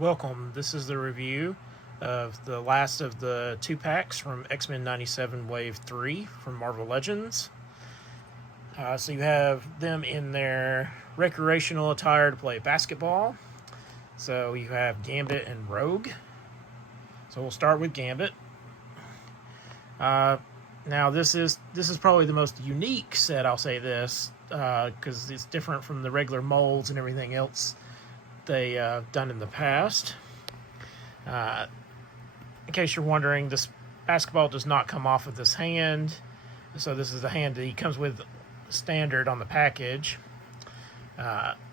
Welcome. This is the review of the last of the 2-packs from X-Men 97 Wave 3 from Marvel Legends. So you have them in their recreational attire to play basketball. So you have Gambit and Rogue. So we'll start with Gambit. Now this is probably the most unique set, I'll say this, because it's different from the regular molds and everything else they done in the past. In case you're wondering, this basketball does not come off of this hand, so this is the hand that he comes with standard on the package.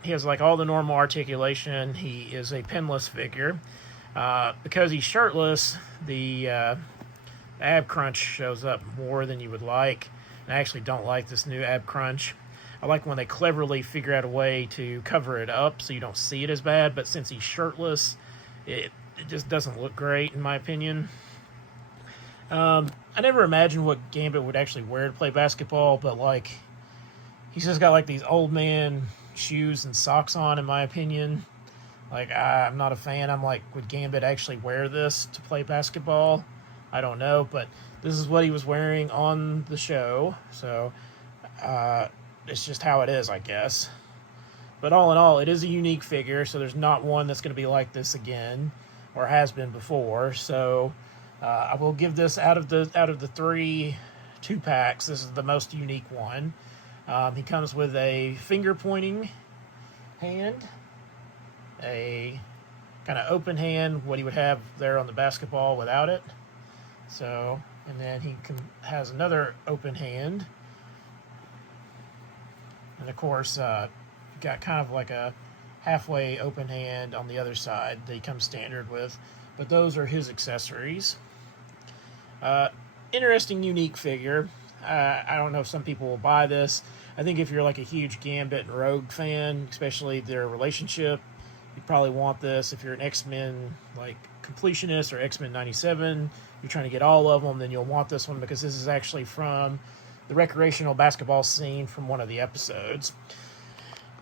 He has like all the normal articulation. He is a pinless figure. Because he's shirtless, the ab crunch shows up more than you would like. And I actually don't like this new ab crunch. I like when they cleverly figure out a way to cover it up so you don't see it as bad, but since he's shirtless, it just doesn't look great, in my opinion. I never imagined what Gambit would actually wear to play basketball, but like, he's just got like these old man shoes and socks on, in my opinion. Like, I'm not a fan. I'm like, would Gambit actually wear this to play basketball? I don't know, but this is what he was wearing on the show, so it's just how it is, I guess. But all in all, it is a unique figure, so there's not one that's going to be like this again, or has been before. So I will give this out of the 3 2-packs, this is the most unique one. He comes with a finger pointing hand, a kind of open hand, what he would have there on the basketball without it. So, and then he has another open hand. And of course, got kind of like a halfway open hand on the other side that he comes standard with. But those are his accessories. Interesting, unique figure. I don't know if some people will buy this. I think if you're like a huge Gambit and Rogue fan, especially their relationship, you probably want this. If you're an X-Men like completionist or X-Men 97, you're trying to get all of them, then you'll want this one because this is actually from the recreational basketball scene from one of the episodes.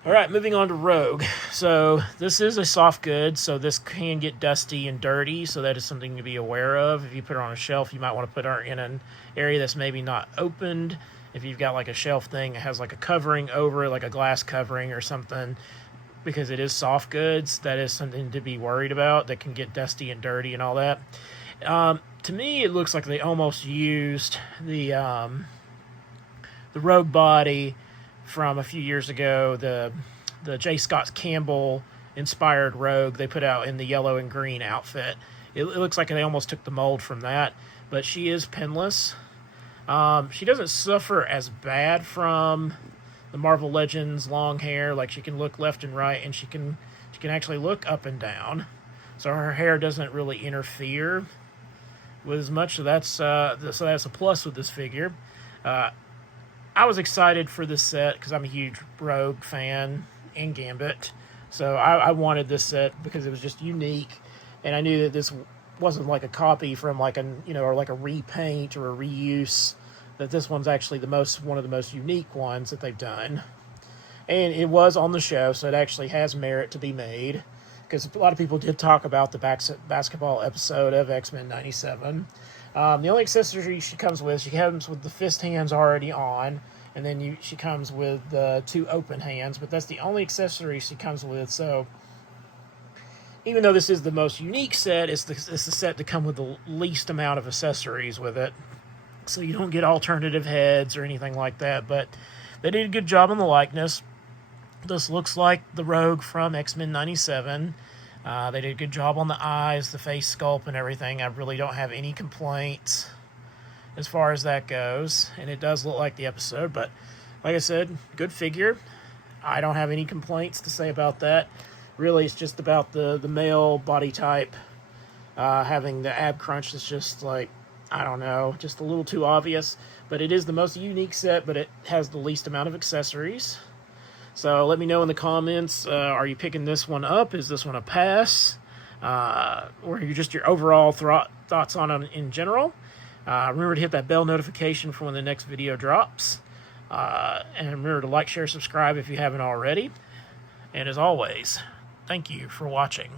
All right, moving on to Rogue. So this is a soft good, so this can get dusty and dirty, so that is something to be aware of. If you put it on a shelf, you might want to put it in an area that's maybe not opened. If you've got like a shelf thing that has like a covering over it, like a glass covering or something, because it is soft goods, that is something to be worried about. That can get dusty and dirty and all that. To me, it looks like they almost used the Rogue body from a few years ago, the J. Scott Campbell inspired Rogue they put out in the yellow and green outfit. It looks like they almost took the mold from that, but she is pinless. She doesn't suffer as bad from the Marvel Legends long hair. Like, she can look left and right, and she can actually look up and down, so her hair doesn't really interfere with as much. So that's a plus with this figure. I was excited for this set because I'm a huge Rogue fan and Gambit. So I wanted this set because it was just unique, and I knew that this wasn't like a copy from like or like a repaint or a reuse. That this one's actually one of the most unique ones that they've done, and it was on the show, so it actually has merit to be made. Because a lot of people did talk about the basketball episode of X-Men 97. The only accessory she comes with the fist hands already on, and then she comes with the 2 open hands, but that's the only accessory she comes with. So even though this is the most unique set, it's the set to come with the least amount of accessories with it. So you don't get alternative heads or anything like that, but they did a good job on the likeness. This looks like the Rogue from X-Men 97. They did a good job on the eyes, the face sculpt, and everything. I really don't have any complaints as far as that goes. And it does look like the episode, but like I said, good figure. I don't have any complaints to say about that. Really, it's just about the male body type. Having the ab crunch is just like, I don't know, just a little too obvious. But it is the most unique set, but it has the least amount of accessories. So let me know in the comments, are you picking this one up? Is this one a pass? Or your overall thoughts on it in general? Remember to hit that bell notification for when the next video drops. And remember to like, share, subscribe if you haven't already. And as always, thank you for watching.